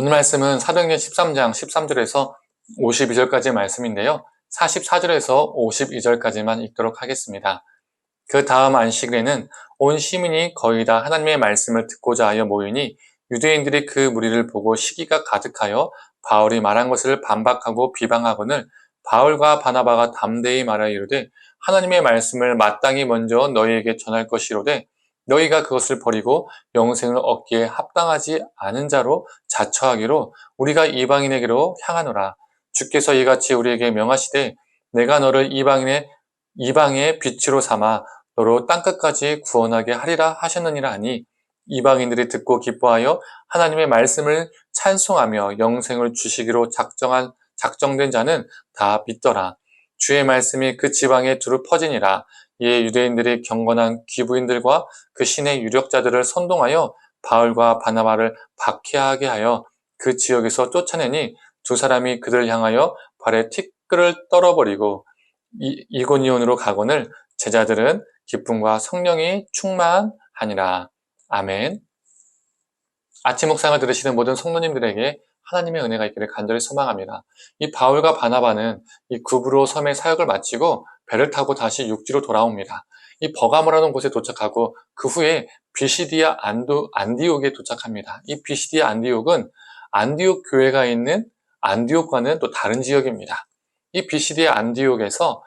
오늘 말씀은 사도행전 13장 13절에서 52절까지의 말씀인데요. 44절에서 52절까지만 읽도록 하겠습니다. 그 다음 안식일에는 온 시민이 거의 다 하나님의 말씀을 듣고자 하여 모이니 유대인들이 그 무리를 보고 시기가 가득하여 바울이 말한 것을 반박하고 비방하거늘 바울과 바나바가 담대히 말하여 이르되 하나님의 말씀을 마땅히 먼저 너희에게 전할 것이로되 너희가 그것을 버리고 영생을 얻기에 합당하지 않은 자로 자처하기로 우리가 이방인에게로 향하노라. 주께서 이같이 우리에게 명하시되 내가 너를 이방의 빛으로 삼아 너로 땅끝까지 구원하게 하리라 하셨느니라 하니 이방인들이 듣고 기뻐하여 하나님의 말씀을 찬송하며 영생을 주시기로 작정된 자는 다 믿더라. 주의 말씀이 그 지방에 두루 퍼지니라. 이에 유대인들이 경건한 귀부인들과 그 신의 유력자들을 선동하여 바울과 바나바를 박해하게 하여 그 지역에서 쫓아내니 두 사람이 그들을 향하여 발에 티끌을 떨어버리고 이고니온으로 가거늘 제자들은 기쁨과 성령이 충만하니라. 아멘. 아침 묵상을 들으시는 모든 성도님들에게 하나님의 은혜가 있기를 간절히 소망합니다. 이 바울과 바나바는 이 구브로 섬의 사역을 마치고 배를 타고 다시 육지로 돌아옵니다. 이 버가모라는 곳에 도착하고 그 후에 비시디아 안디옥에 도착합니다. 이 비시디아 안디옥은 안디옥 교회가 있는 안디옥과는 또 다른 지역입니다. 이 비시디아 안디옥에서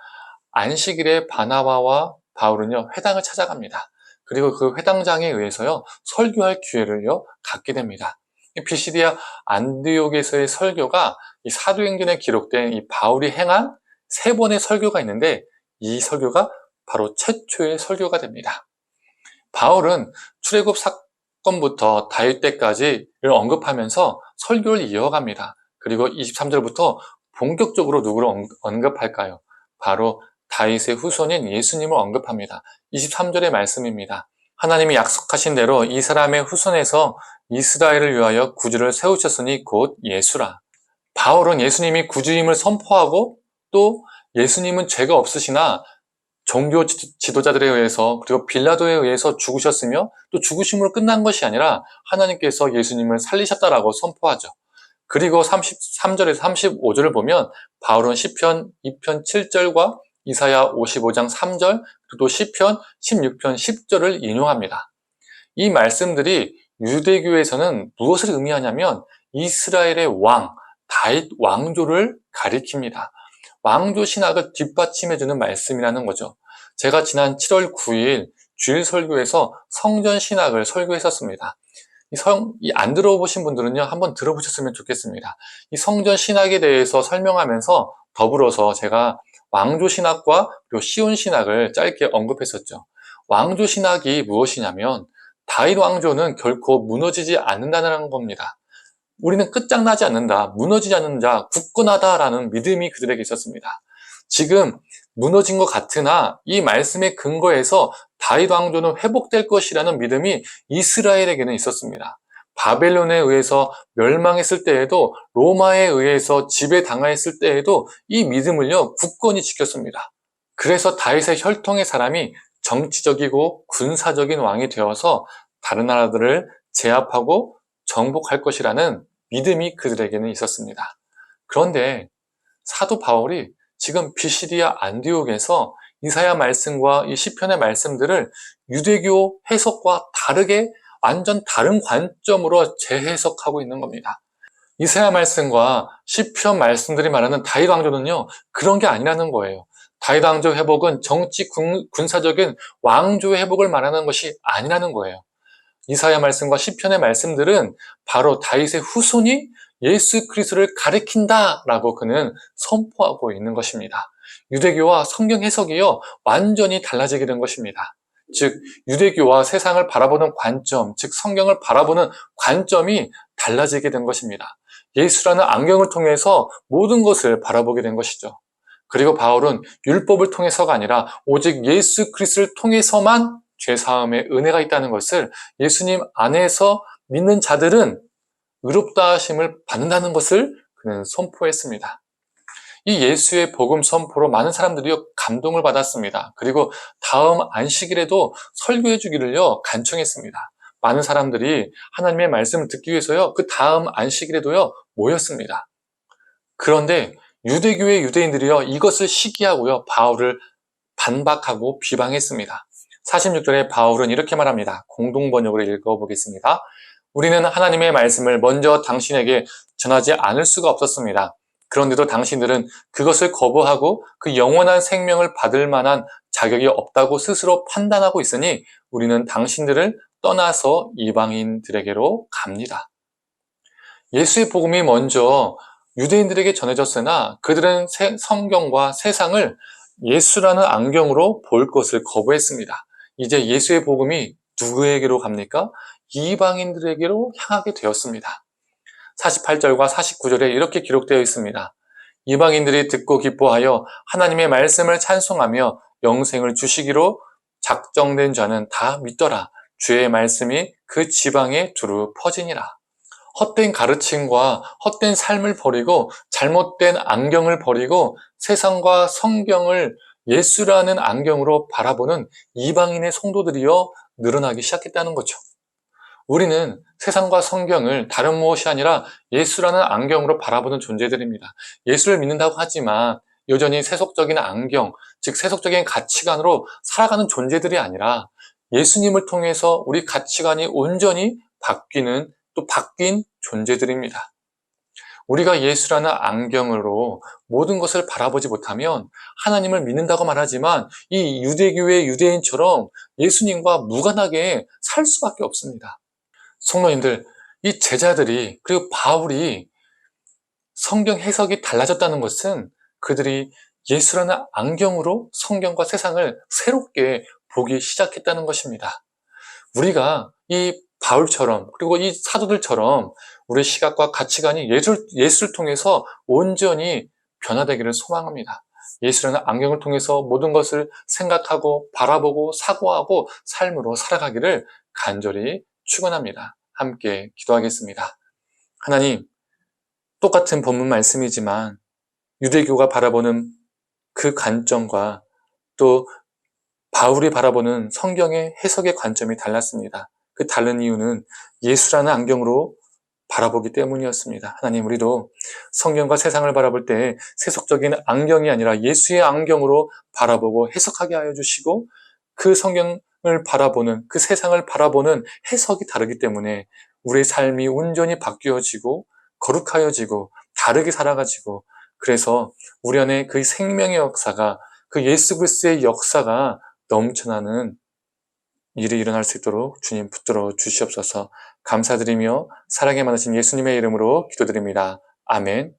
안식일에 바나바와 바울은요 회당을 찾아갑니다. 그리고 그 회당장에 의해서요 설교할 기회를요 갖게 됩니다. 이 비시디아 안디옥에서의 설교가 이 사도행전에 기록된 이 바울이 행한 3번의 설교가 있는데 이 설교가 바로 최초의 설교가 됩니다. 바울은 출애굽 사건부터 다윗 때까지를 언급하면서 설교를 이어갑니다. 그리고 23절부터 본격적으로 누구를 언급할까요? 바로 다윗의 후손인 예수님을 언급합니다. 23절의 말씀입니다. 하나님이 약속하신 대로 이 사람의 후손에서 이스라엘을 위하여 구주를 세우셨으니 곧 예수라. 바울은 예수님이 구주임을 선포하고 또 예수님은 죄가 없으시나 종교 지도자들에 의해서 그리고 빌라도에 의해서 죽으셨으며 또 죽으심으로 끝난 것이 아니라 하나님께서 예수님을 살리셨다라고 선포하죠. 그리고 33절에서 35절을 보면 바울은 시편 2편 7절과 이사야 55장 3절 그리고 또 시편 16편 10절을 인용합니다. 이 말씀들이 유대교에서는 무엇을 의미하냐면 이스라엘의 왕, 다윗 왕조를 가리킵니다. 왕조 신학을 뒷받침해주는 말씀이라는 거죠. 제가 지난 7월 9일 주일 설교에서 성전 신학을 설교했었습니다. 안 들어보신 분들은요, 한번 들어보셨으면 좋겠습니다. 이 성전 신학에 대해서 설명하면서 더불어서 제가 왕조 신학과 그리고 시온 신학을 짧게 언급했었죠. 왕조 신학이 무엇이냐면 다윗 왕조는 결코 무너지지 않는다는 겁니다. 우리는 끝장나지 않는다, 무너지지 않는 자, 굳건하다라는 믿음이 그들에게 있었습니다. 지금 무너진 것 같으나 이 말씀의 근거에서 다윗 왕조는 회복될 것이라는 믿음이 이스라엘에게는 있었습니다. 바벨론에 의해서 멸망했을 때에도 로마에 의해서 지배당했을 때에도 이 믿음을요 굳건히 지켰습니다. 그래서 다윗의 혈통의 사람이 정치적이고 군사적인 왕이 되어서 다른 나라들을 제압하고 정복할 것이라는 믿음이 그들에게는 있었습니다. 그런데 사도 바울이 지금 비시디아 안디옥에서 이사야 말씀과 이 시편의 말씀들을 유대교 해석과 다르게 완전 다른 관점으로 재해석하고 있는 겁니다. 이사야 말씀과 시편 말씀들이 말하는 다윗 왕조는요 그런 게 아니라는 거예요. 다윗 왕조 회복은 정치 군사적인 왕조의 회복을 말하는 것이 아니라는 거예요. 이사야 말씀과 시편의 말씀들은 바로 다윗의 후손이 예수 그리스도를 가리킨다라고 그는 선포하고 있는 것입니다. 유대교와 성경 해석이요 완전히 달라지게 된 것입니다. 즉 유대교와 세상을 바라보는 관점, 즉 성경을 바라보는 관점이 달라지게 된 것입니다. 예수라는 안경을 통해서 모든 것을 바라보게 된 것이죠. 그리고 바울은 율법을 통해서가 아니라 오직 예수 그리스도를 통해서만 죄사함의 은혜가 있다는 것을 예수님 안에서 믿는 자들은 의롭다 하심을 받는다는 것을 그는 선포했습니다. 이 예수의 복음 선포로 많은 사람들이 감동을 받았습니다. 그리고 다음 안식일에도 설교해 주기를요 간청했습니다. 많은 사람들이 하나님의 말씀을 듣기 위해서요, 그 다음 안식일에도요, 모였습니다. 그런데 유대교의 유대인들이요, 이것을 시기하고요, 바울을 반박하고 비방했습니다. 46절에 바울은 이렇게 말합니다. 공동번역으로 읽어보겠습니다. 우리는 하나님의 말씀을 먼저 당신에게 전하지 않을 수가 없었습니다. 그런데도 당신들은 그것을 거부하고 그 영원한 생명을 받을 만한 자격이 없다고 스스로 판단하고 있으니 우리는 당신들을 떠나서 이방인들에게로 갑니다. 예수의 복음이 먼저 유대인들에게 전해졌으나 그들은 성경과 세상을 예수라는 안경으로 볼 것을 거부했습니다. 이제 예수의 복음이 누구에게로 갑니까? 이방인들에게로 향하게 되었습니다. 48절과 49절에 이렇게 기록되어 있습니다. 이방인들이 듣고 기뻐하여 하나님의 말씀을 찬송하며 영생을 주시기로 작정된 자는 다 믿더라. 주의 말씀이 그 지방에 두루 퍼지니라. 헛된 가르침과 헛된 삶을 버리고 잘못된 안경을 버리고 세상과 성경을 예수라는 안경으로 바라보는 이방인의 성도들이여 늘어나기 시작했다는 거죠. 우리는 세상과 성경을 다른 무엇이 아니라 예수라는 안경으로 바라보는 존재들입니다. 예수를 믿는다고 하지만 여전히 세속적인 안경, 즉 세속적인 가치관으로 살아가는 존재들이 아니라 예수님을 통해서 우리 가치관이 온전히 바뀌는 또 바뀐 존재들입니다. 우리가 예수라는 안경으로 모든 것을 바라보지 못하면 하나님을 믿는다고 말하지만 이 유대교의 유대인처럼 예수님과 무관하게 살 수밖에 없습니다. 성도님들, 이 제자들이 그리고 바울이 성경 해석이 달라졌다는 것은 그들이 예수라는 안경으로 성경과 세상을 새롭게 보기 시작했다는 것입니다. 우리가 이 바울처럼 그리고 이 사도들처럼 우리의 시각과 가치관이 예수를 통해서 온전히 변화되기를 소망합니다. 예수라는 안경을 통해서 모든 것을 생각하고 바라보고 사고하고 삶으로 살아가기를 간절히 축원합니다. 함께 기도하겠습니다. 하나님, 똑같은 본문 말씀이지만 유대교가 바라보는 그 관점과 또 바울이 바라보는 성경의 해석의 관점이 달랐습니다. 그 다른 이유는 예수라는 안경으로 바라보기 때문이었습니다. 하나님, 우리도 성경과 세상을 바라볼 때 세속적인 안경이 아니라 예수의 안경으로 바라보고 해석하게 하여 주시고 그 성경을 바라보는, 그 세상을 바라보는 해석이 다르기 때문에 우리의 삶이 온전히 바뀌어지고 거룩하여지고 다르게 살아가지고 그래서 우리 안에 그 생명의 역사가 그 예수 그리스도의 역사가 넘쳐나는 일이 일어날 수 있도록 주님 붙들어 주시옵소서. 감사드리며 사랑에 많으신 예수님의 이름으로 기도드립니다. 아멘.